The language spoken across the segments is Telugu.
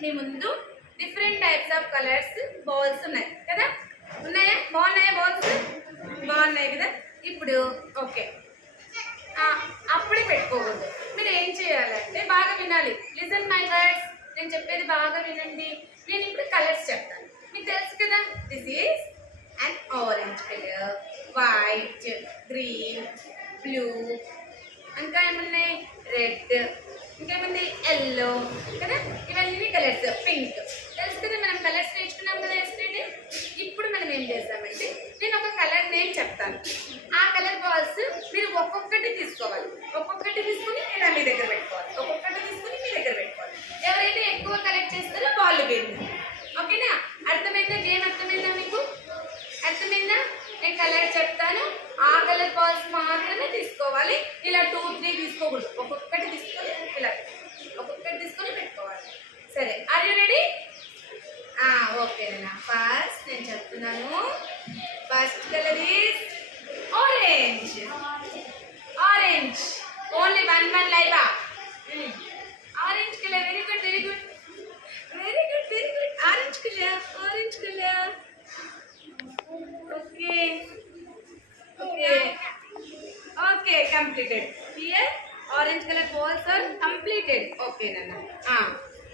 మీ ముందు different types of colours balls ఉన్నాయి కదా, ఉన్నాయా? బాగున్నాయా బాల్స్? బాగున్నాయి కదా. ఇప్పుడు ఓకే, అప్పుడే పెట్టుకోకూడదు. మీరు ఏం చేయాలంటే బాగా వినాలి. లిసన్ మై వర్డ్స్, నేను చెప్పేది బాగా వినండి. నేను ఇప్పుడు కలర్స్ చెప్తాను, మీకు తెలుసు కదా. This is and orange colour, white, green, blue, ఇంకా ఏమున్నాయి, రెడ్, ఇంకేముంది ఎల్లో కదా. ఇవన్నీ కలర్స్, పింక్, తెలుసు కదా. మనం కలర్స్ నేర్చుకున్నాం కదా ఎస్టర్డే. ఇప్పుడు మనం ఏం చేస్తామంటే నేను ఒక కలర్ నేమ్ చెప్తాను, ఆ కలర్ బాల్స్ మీరు ఒక్కొక్కటి తీసుకోవాలి. ఒక్కొక్కటి తీసుకుని ఇలా మీ దగ్గర పెట్టుకోవాలి. ఒక్కొక్కటి తీసుకుని మీ దగ్గర పెట్టుకోవాలి. ఎవరైతే ఎక్కువ కలెక్ట్ చేస్తారో బాల్ గేమ్. ఓకేనా? అర్థమైందా? గేమ్ అర్థమైందా మీకు? అర్థమైందా? నేను కలర్ చెప్తాను, ఆ కలర్ బాల్స్ మాత్రమే తీసుకోవాలి. ఇలా 2, 3 తీసుకోకూడదు. ఒక్కొక్కటి తీసుకొని ఇలా ఒక్కొక్కటి తీసుకొని పెట్టుకోవాలి. సరే, ఆర్ యూ రెడీ? ఓకేనా. ఫస్ట్ నేను చెప్తున్నాను. First colour is orange. Orange, only 1 లైవా. Orange colour, very good, very good, very good, very good. Orange colour, orange colour. Okay, okay, okay, completed. Here orange color balls are completed. Okay nana,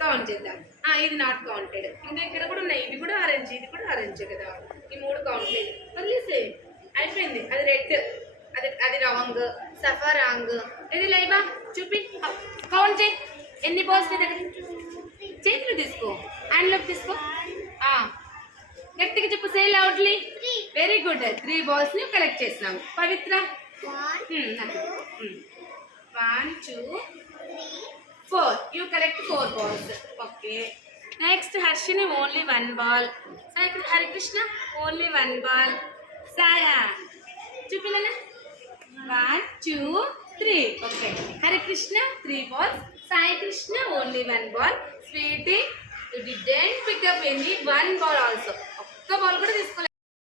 count చేద్దాం. ఇది నాట్ కౌంటెడ్. ఇంకా ఇక్కడ కూడా ఉన్నాయి, ఇది కూడా ఆరెంజ్, ఇది కూడా ఆరెంజ్ కదా. ఈ 3 కౌంట్ లేదు. వదిలేసే, అయిపోయింది. అది రెడ్, అది రాంగ్, సఫా రాంగ్. ఇది లైవా చూపి కౌంట్ చేయి. ఎన్ని బాల్స్ నీ దగ్గర? చేతులు తీసుకో, హ్యాండ్లోకి తీసుకో. గట్టిగా చెప్పు, say loudly. Very good. 3 balls ని కలెక్ట్ చేసినాము. Pavitra 1, 2, 4. You collect 4 balls. Okay. Next Harshini only 1 ball. Harikrishna only 1 ball. సాయా చూపిలనా 1, 2, 3. Okay. Harikrishna 3 balls. Sai Krishna only 1 ball. Sweety, you didn't pick up any 1 ball also. ఒక్క బాల్ కూడా తీసుకోలేదు.